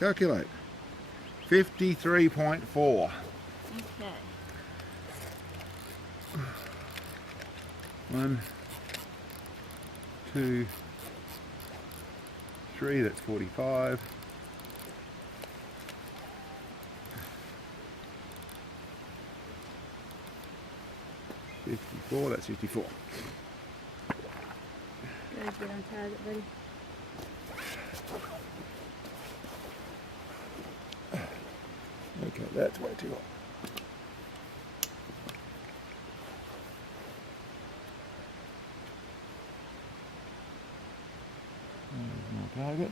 Calculate. 53.4. Okay. 1, 2, 3, that's 45. 54, that's 54. Go get on target, buddy. Okay, that's way too hot. There's my target.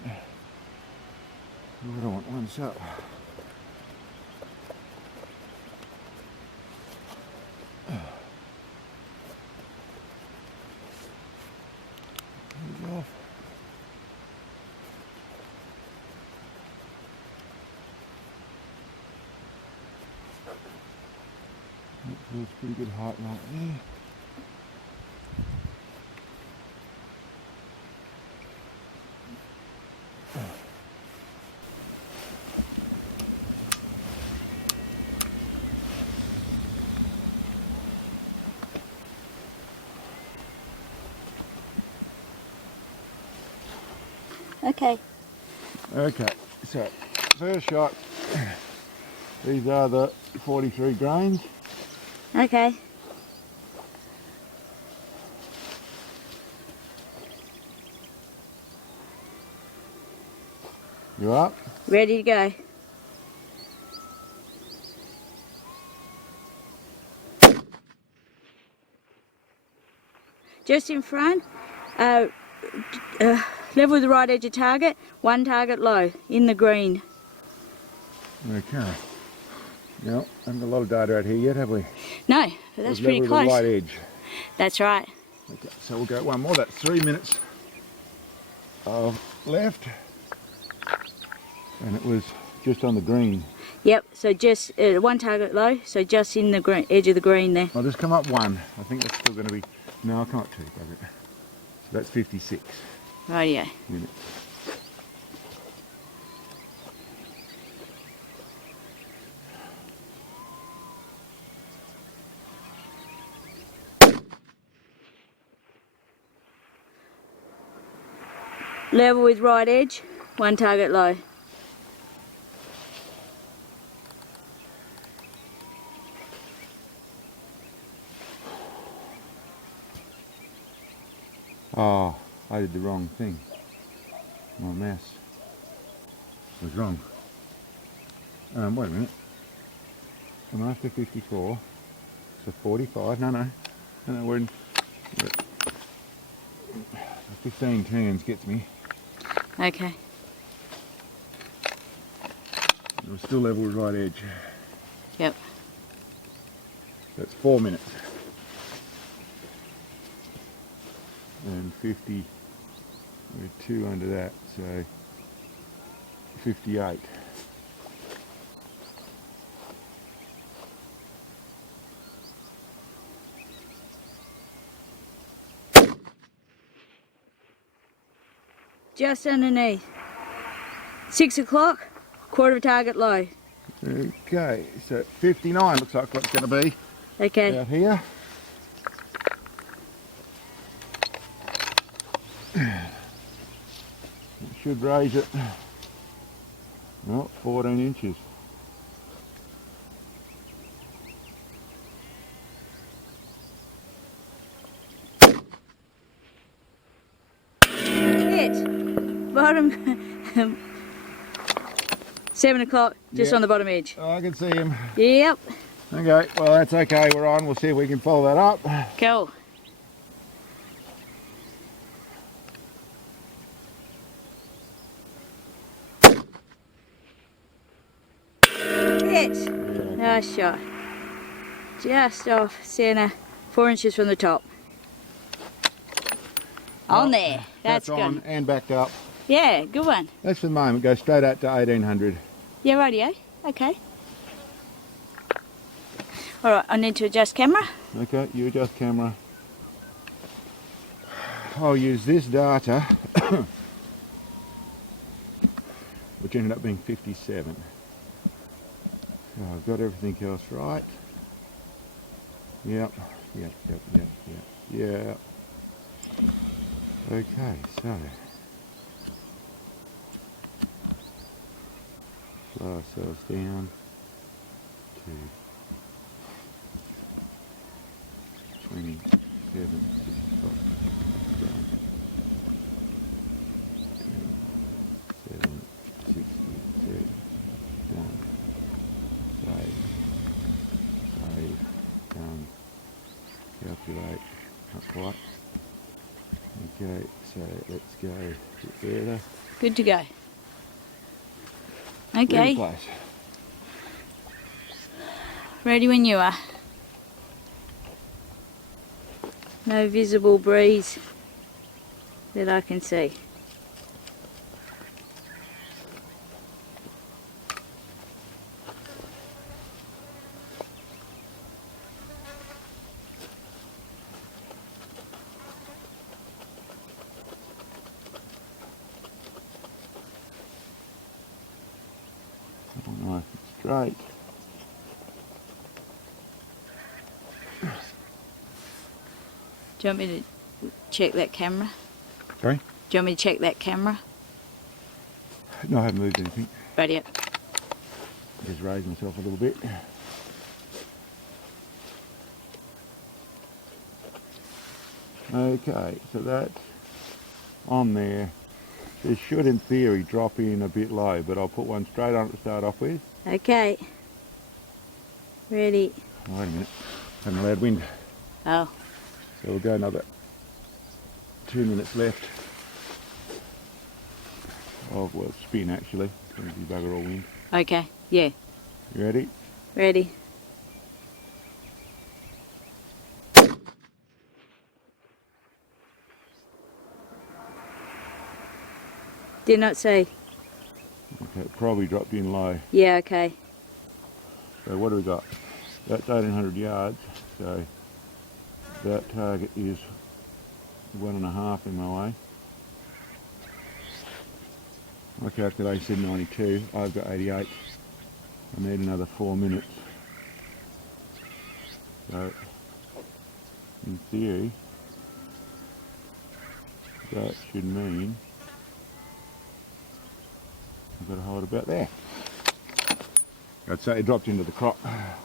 What do I want? One shot. Off. That feels pretty good height right there. Okay. Okay, so first shot, these are the 43 grains. Okay. You up? Ready to go. Just in front, level with the right edge of target, one target low, in the green. Okay. No, haven't got a lot of data out here yet, have we? No, but that's pretty Level with close. the right edge. That's right. Okay, so we'll go one more. That's 3 minutes of left. And it was just on the green. Yep, so just one target low, so just in the green, edge of the green there. I'll just come up one. I think that's still going to be... No, I can't two, does it? So that's 56 Rightio. minutes. Level with right edge, one target low. Oh, I did the wrong thing. My mouse was wrong. Wait a minute. I'm after 54. So 45. No, we're in... 15 turns gets me. Okay. We're still level with right edge. Yep. That's 4 minutes. And 50, we're 2 under that, so 58. Just underneath. 6 o'clock, quarter of a target low. Okay, so 59 looks like what it's going to be Okay. out here. It should raise it, oh, 14 inches. Hit. Bottom. 7 o'clock, just Yep. on the bottom edge. Oh, I can see him. Yep. Okay, well that's okay, we're on. We'll see if we can follow that up. Cool. Hit. Yeah. Nice shot. Just off centre, 4 inches from the top. On there. That's on good. and backed up. Yeah, good one. That's for the moment. Go straight out to 1800. Yeah, rightio. Okay. Alright, I need to adjust camera. Okay, you adjust camera. I'll use this data, which ended up being 57. So I've got everything else right. Yep. Okay, so slow ourselves down to 27, 65, 27, 62, done, save, done, calculate, not quite. Okay, so let's go a bit further. Good to go. Really Okay, close. ready when you are. No visible breeze that I can see. Oh, nice and straight. Do you want me to check that camera? Sorry? Do you want me to check that camera? No, I haven't moved anything. Radio. Just raise myself a little bit. Okay, so that's on there. It should in theory drop in a bit low, but I'll put one straight on it to start off with. Okay. Ready. Oh, wait a minute, having a loud wind. Oh, So we'll go another 2 minutes left. Oh, well, spin actually. It's going to be bugger all wind. okay. Yeah. You ready? Ready. Did not see. Okay, it probably dropped in low. Yeah, okay. So what do we got? That's 1800 yards, so that target is 1.5 in my way. My calculation said 92, I've got 88. I need another 4 minutes. So, in theory, that should mean I've got to hold about there. I'd say it dropped into the crop.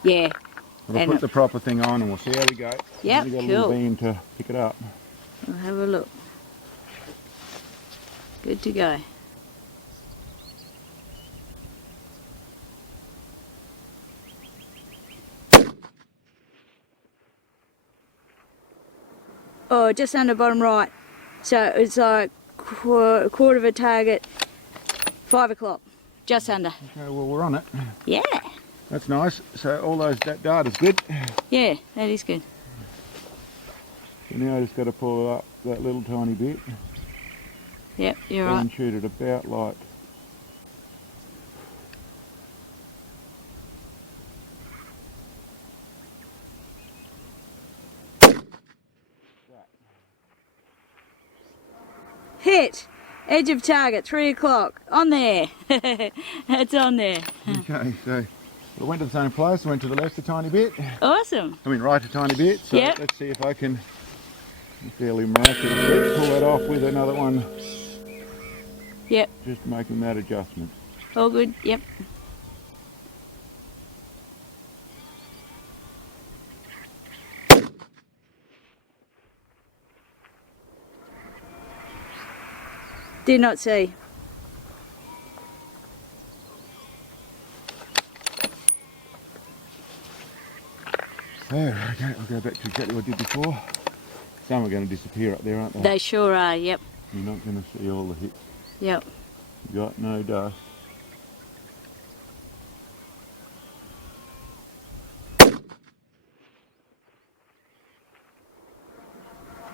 Yeah. I'll And put the proper thing on and we'll see how we go. Yep, We've got a little cool. beam to pick it up. We'll have a look. Good to go. Oh, just under bottom right. So it's like quarter of a target, 5 o'clock. Just under. Okay, well we're on it. Yeah. That's nice. So all that data's good. Yeah, that is good. So now I just got to pull up that little tiny bit Yep, you're right. and shoot it about like Hit! Edge of target, 3 o'clock. On there. That's on there. Okay, so I went to the same place, I went to the left a tiny bit. Awesome. I mean right a tiny bit. So Yep. let's see if I can fairly miraculously pull that off with another one. Yep. Just making that adjustment. All good. Yep. Did not see. Oh, okay, I'll go back to exactly what I did before. Some are going to disappear up there, aren't they? They sure are. Yep. You're not going to see all the hits. Yep. You got no dust.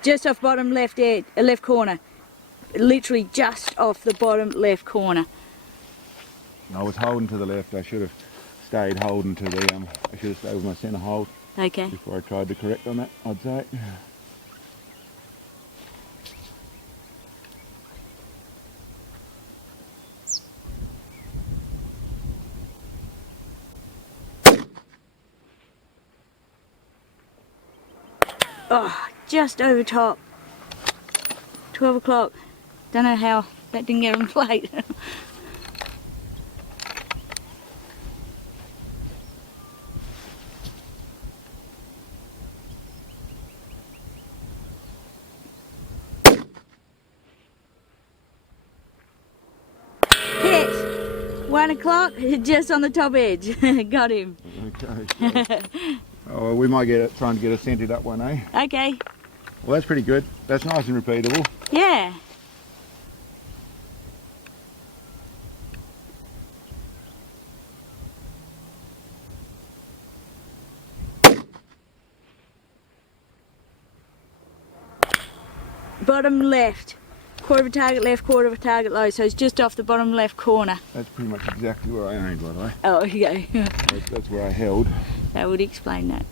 Just off bottom left edge, left corner. Literally just off the bottom left corner. I was holding to the left. I should have stayed holding to the. I should have stayed with my centre hold Okay. before I tried to correct on that, I'd say. Oh, just over top. 12 o'clock. Don't know how that didn't get on plate. Hit! 1 o'clock, just on the top edge. Got him. Okay. So, oh, we might get it, trying to get a scented up one, eh? Okay. Well, that's pretty good. That's nice and repeatable. Yeah. Bottom left. Quarter of a target left, quarter of a target low, so it's just off the bottom left corner. That's pretty much exactly where I aimed, by the way. Oh, okay. That's where I held. That would explain that.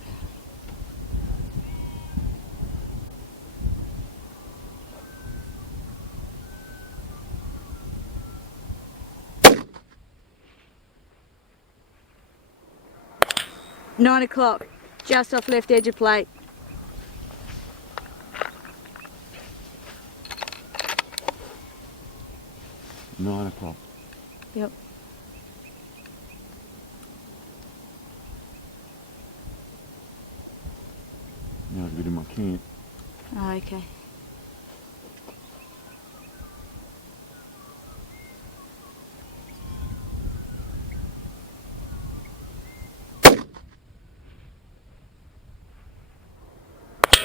Nine o'clock, just off left edge of plate. Nine o'clock. Yep. Now it's a bit in my camp. Oh, okay.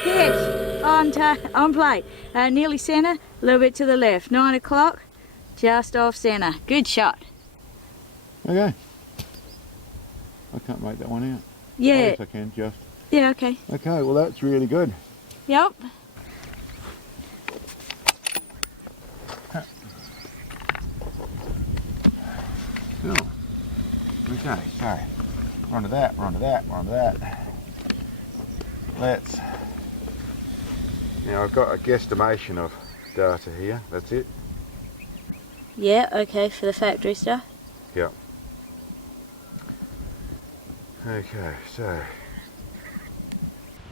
Yes, on plate. Nearly centre, a little bit to the left. 9 o'clock, just off centre. Good shot. Okay. I can't make that one out. Yeah. Oh, yes, I can, just. Yeah, okay. Okay, well that's really good. Yep. Cool. Okay, so we're onto that, we're onto that, we're onto that. Let's. Now I've got a guesstimation of data here, that's it. Yeah, okay, for the factory stuff. Yep. Okay, so.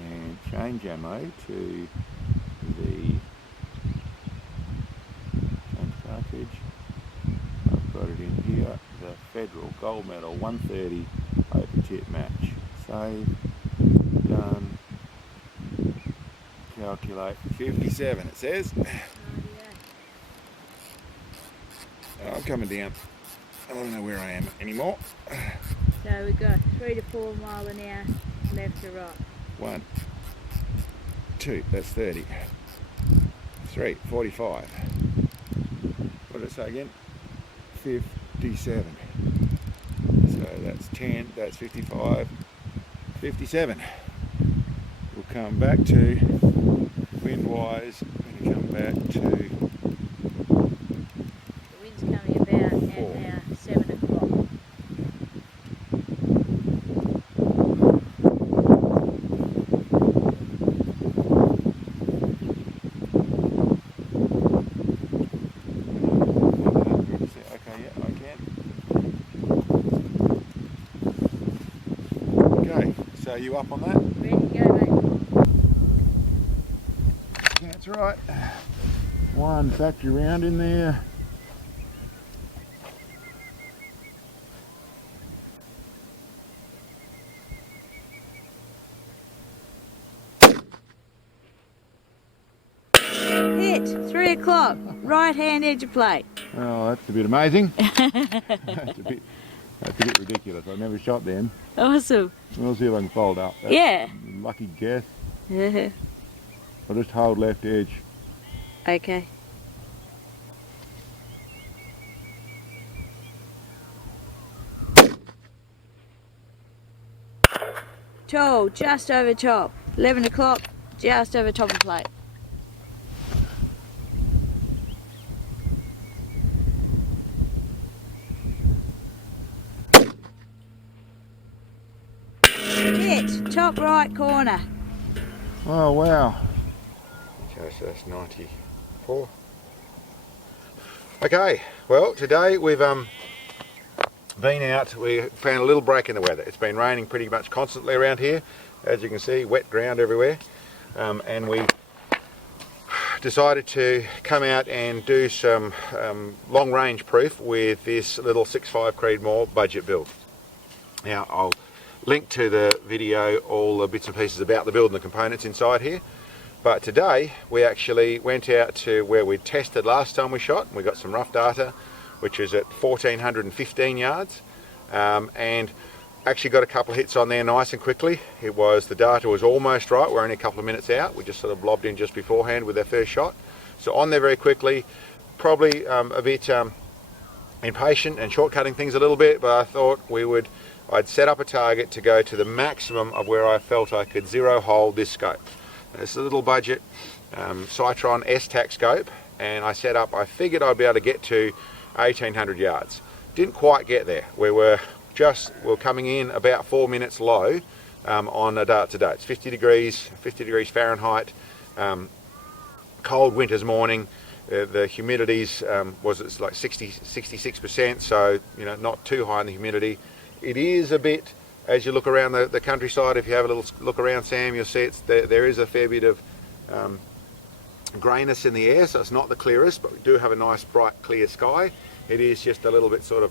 And change ammo to the change cartridge. I've got it in here, the Federal Gold Medal 130 open tip match. Save, done, calculate, 57 it says. Oh, yeah. I'm coming down. I don't know where I am anymore. So we've got 3 to 4 mile an hour left to right. 1, 2, that's 30. 3, 45. What did it say again? 57. So that's 10, that's 55, 57. We'll come back to wind-wise, we're going to come back to The wind's coming about at now 7 o'clock. So you up on that? Ready to go, mate. That's right. One factory round in there. Hit, 3 o'clock, right hand edge of plate. Oh, that's a bit amazing. That's a bit ridiculous. I've never shot them. Awesome. We'll see if I can fold up. That's Yeah. a lucky guess. Yeah. I'll just hold left edge. Okay. Toe, just over top. 11 o'clock, just over top of plate. Hit, top right corner. Oh wow. Okay, so that's 94. Okay, well today we've been out, we found a little break in the weather. It's been raining pretty much constantly around here. As you can see, wet ground everywhere. and we decided to come out and do some long range proof with this little 6.5 Creedmoor budget build. Now I'll link to the video all the bits and pieces about the build and the components inside here, but today we actually went out to where we tested last time we shot, and we got some rough data which is at 1415 yards, and actually got a couple of hits on there nice and quickly. The data was almost right. We're only a couple of minutes out. We just sort of lobbed in just beforehand with our first shot. So on there very quickly, probably a bit impatient and shortcutting things a little bit, but I thought I'd set up a target to go to the maximum of where I felt I could zero hole this scope. It's a little budget Sightron S-TAC scope, and I figured I'd be able to get to 1800 yards. Didn't quite get there. We're coming in about 4 minutes low on a dart today. It's 50 degrees Fahrenheit, cold winter's morning. The humidity's it's like 66%, so not too high in the humidity. It is a bit, as you look around the countryside, if you have a little look around, Sam, you'll see there is a fair bit of greyness in the air, so it's not the clearest, but we do have a nice bright clear sky. It is just a little bit sort of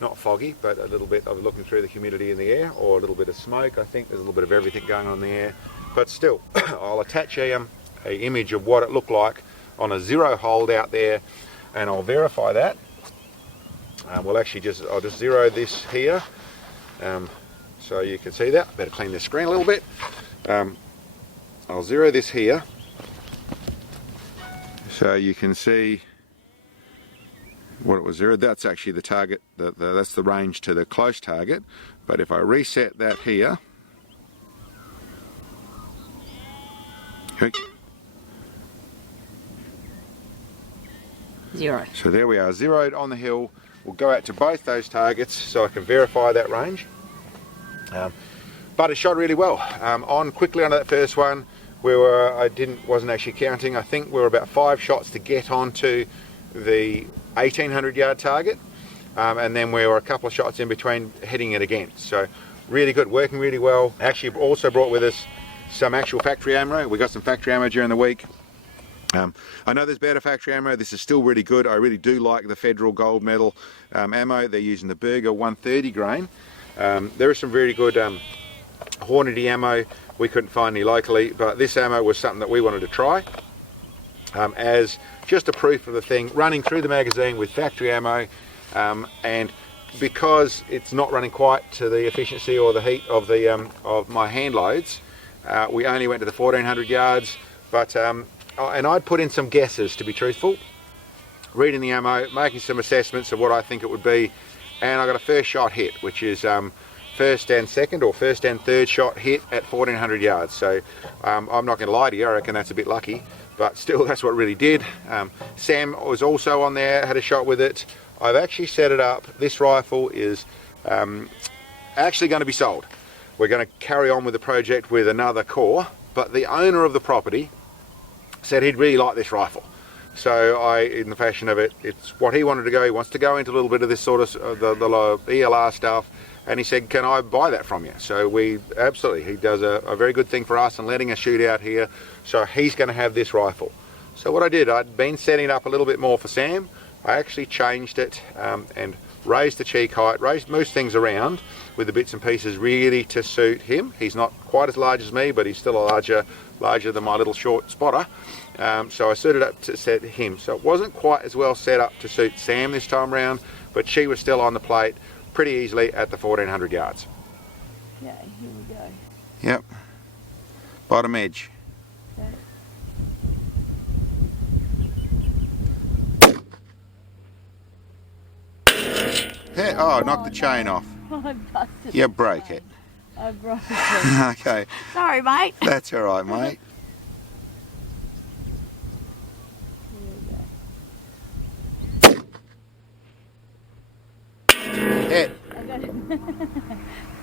not foggy, but a little bit of looking through the humidity in the air, or a little bit of smoke. I think there's a little bit of everything going on in the air, but still I'll attach a image of what it looked like on a zero hold out there, and I'll verify that. I'll just zero this here, so you can see that. Better clean the screen a little bit. I'll zero this here so you can see what it was zeroed. That's actually the target, that's the range to the close target. But if I reset that here, Zero. So there we are, zeroed on the hill. We'll go out to both those targets so I can verify that range. But it shot really well. Quickly on that first one, wasn't actually counting. I think we were about 5 shots to get onto the 1800 yard target, and then we were a couple of shots in between hitting it again. So really good, working really well. Actually also brought with us some actual factory ammo. We got some factory ammo during the week. I know there's better factory ammo. This is still really good. I really do like the Federal Gold Medal ammo. They're using the Burger 130 grain. There is some very good Hornady ammo. We couldn't find any locally, but this ammo was something that we wanted to try as just a proof of the thing, running through the magazine with factory ammo, and because it's not running quite to the efficiency or the heat of my hand loads, we only went to the 1400 yards, but and I'd put in some guesses, to be truthful, reading the ammo, making some assessments of what I think it would be, and I got a first shot hit, which is first and second or first and third shot hit at 1400 yards. So I'm not going to lie to you, I reckon that's a bit lucky, but still that's what it really did. Sam was also on there, had a shot with it. I've actually set it up. This rifle is actually going to be sold. We're going to carry on with the project with another core, but the owner of the property said he'd really like this rifle. So in the fashion of it, it's what he wanted to go. He wants to go into a little bit of this sort of the ELR stuff, and he said, can I buy that from you? So he does a very good thing for us and letting us shoot out here. So he's going to have this rifle. So what I did, I'd been setting it up a little bit more for Sam. I actually changed it and raised the cheek height, moved things around with the bits and pieces really to suit him. He's not quite as large as me, but he's still larger than my little short spotter. So I suited up to set him. So it wasn't quite as well set up to suit Sam this time round, but she was still on the plate pretty easily at the 1400 yards. Okay, here we go. Yep. Bottom edge. Okay. Oh, knock the chain off. I busted You broke it. I broke it. Okay. Sorry, mate. That's all right, mate. Hit.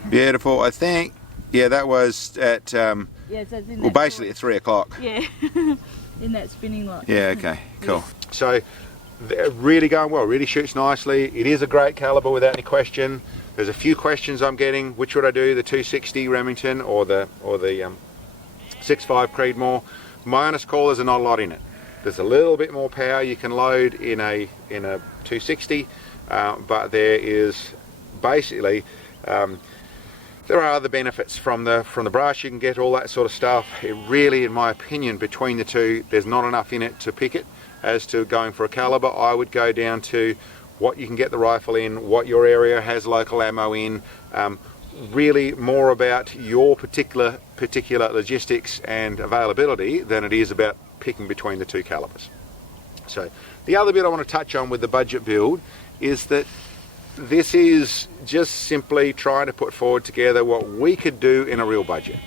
Beautiful. I think, yeah, that was at, yeah, so it's in well, basically at 3 o'clock. Yeah, in that spinning lot. Yeah, okay, cool. So, they're really going well, really shoots nicely. It is a great caliber without any question. There's a few questions I'm getting. Which would I do, the 260 Remington or the 6.5 Creedmoor. My honest call, there's not a lot in it. There's a little bit more power you can load in a 260, but there is basically there are other benefits from the brush. You can get all that sort of stuff. It really, in my opinion, between the two, there's not enough in it to pick it. As to going for a caliber, I would go down to what you can get the rifle in, what your area has local ammo in, really more about your particular logistics and availability than it is about picking between the two calibers. So the other bit I want to touch on with the budget build is that this is just simply trying to put forward together what we could do in a real budget.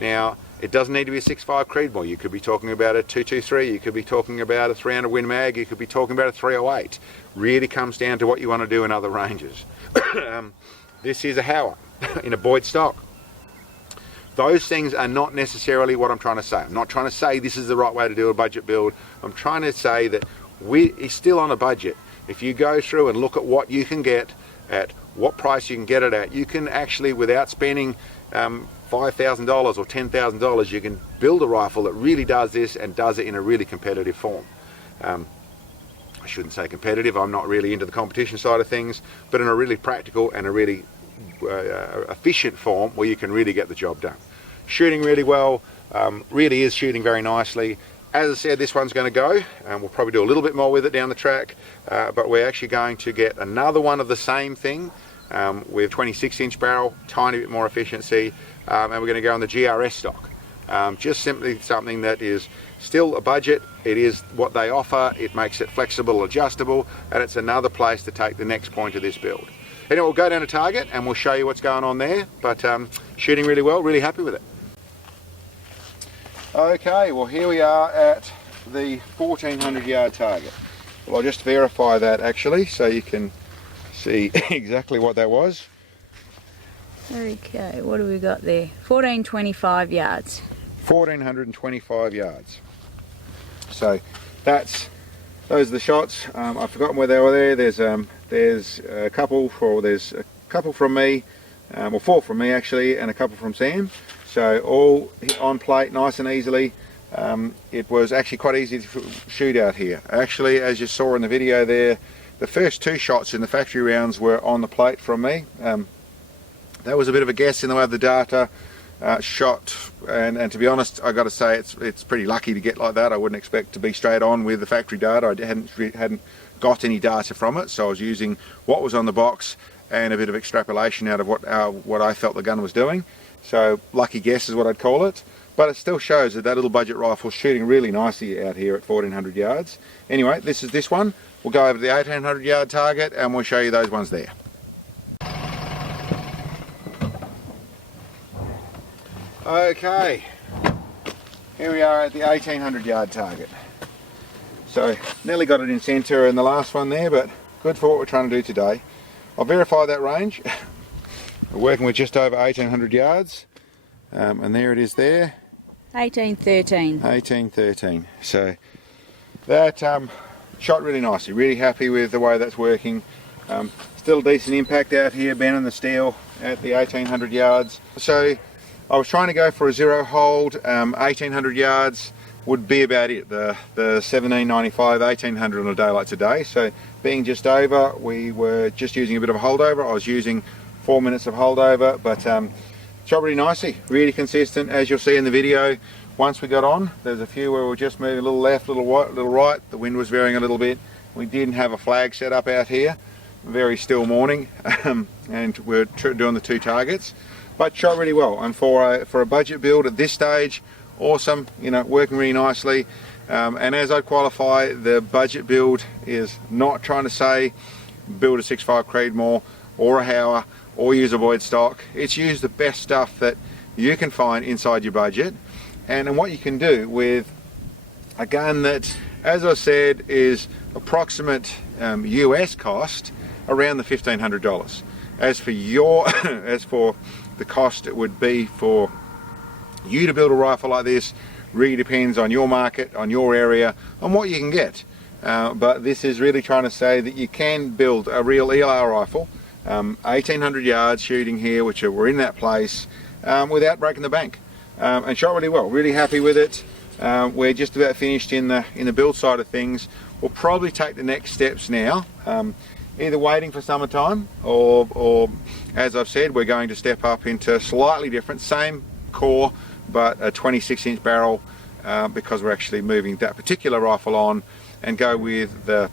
Now, it doesn't need to be a 6.5 Creedmoor. You could be talking about a 223, you could be talking about a 300 Win Mag, you could be talking about a 308. Really comes down to what you want to do in other ranges. This is a Howa in a Boyds stock. Those things are not necessarily what I'm trying to say. I'm not trying to say this is the right way to do a budget build. I'm trying to say that we're still on a budget. If you go through and look at what you can get, at what price you can get it at, you can actually, without spending $5,000 or $10,000, you can build a rifle that really does this and does it in a really competitive form. I shouldn't say competitive, I'm not really into the competition side of things, but in a really practical and a really efficient form where you can really get the job done. Shooting really well, really is shooting very nicely. As I said, this one's going to go, and we'll probably do a little bit more with it down the track, but we're actually going to get another one of the same thing with 26-inch barrel, tiny bit more efficiency, and we're going to go on the GRS stock. Just simply something that is still a budget. It is what they offer. It makes it flexible, adjustable, and it's another place to take the next point of this build. Anyway, we'll go down to Target and we'll show you what's going on there, but shooting really well, really happy with it. Okay, well here we are at the 1400 yard target. Well, I'll just verify that actually so you can see exactly what that was. Okay, what do we got there? 1425 yards. 1425 yards. So those are the shots. I've forgotten where they were there. There's a couple from me, well 4 from me actually, and a couple from Sam. So all on plate, nice and easily. It was actually quite easy to shoot out here. Actually, as you saw in the video there, the first 2 shots in the factory rounds were on the plate from me. That was a bit of a guess in the way of the data shot, and to be honest, I got to say it's pretty lucky to get like that. I wouldn't expect to be straight on with the factory data. I hadn't got any data from it, so I was using what was on the box and a bit of extrapolation out of what I felt the gun was doing. So lucky guess is what I'd call it, but it still shows that little budget rifle shooting really nicely out here at 1400 yards. Anyway, this is this one. We'll go over to the 1800 yard target and we'll show you those ones there. Okay, here we are at the 1800 yard target. So nearly got it in centre in the last one there, but good for what we're trying to do today. I'll verify that range. We're working with just over 1800 yards, and there it is there. 1813. 1813. So that shot really nicely. Really happy with the way that's working. Still a decent impact out here, bending the steel at the 1800 yards. So I was trying to go for a 0 hold. 1800 yards would be about it. The 1795, 1800 on a day like today. So being just over, we were just using a bit of a holdover. I was using 4 minutes of holdover, but shot really nicely, really consistent. As you'll see in the video, once we got on, there's a few where we were just moving a little left, a little right. The wind was varying a little bit. We didn't have a flag set up out here. Very still morning, and we're doing the 2 targets. But shot really well, and for a budget build at this stage, awesome. You know, working really nicely. And as I qualify, the budget build is not trying to say build a 6.5 Creedmoor or a Howa or use a Boyds stock. It's use the best stuff that you can find inside your budget, and what you can do with a gun that, as I said, is approximate US cost around the $1,500. As for the cost it would be for you to build a rifle like this, really depends on your market, on your area, on what you can get. But this is really trying to say that you can build a real ELR rifle, 1800 yards shooting here, which we're in that place, without breaking the bank. and shot really well. Really happy with it. We're just about finished in the build side of things. We'll probably take the next steps now, either waiting for summertime or as I've said, we're going to step up into slightly different, same core but a 26-inch barrel, because we're actually moving that particular rifle on, and go with the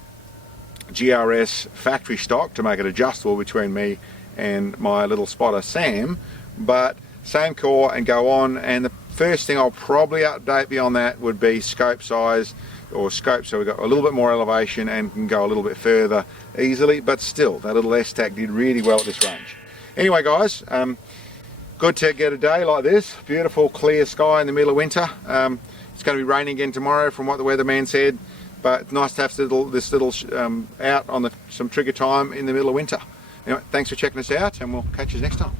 GRS factory stock to make it adjustable between me and my little spotter Sam, but same core and go on. And the first thing I'll probably update beyond that would be scope size, or scope, so we've got a little bit more elevation and can go a little bit further easily, but still that little S-TAC did really well at this range. Anyway guys, good to get a day like this, beautiful clear sky in the middle of winter. It's going to be raining again tomorrow from what the weatherman said, but it's nice to have this little out on some trigger time in the middle of winter. Anyway, thanks for checking us out, and we'll catch you next time.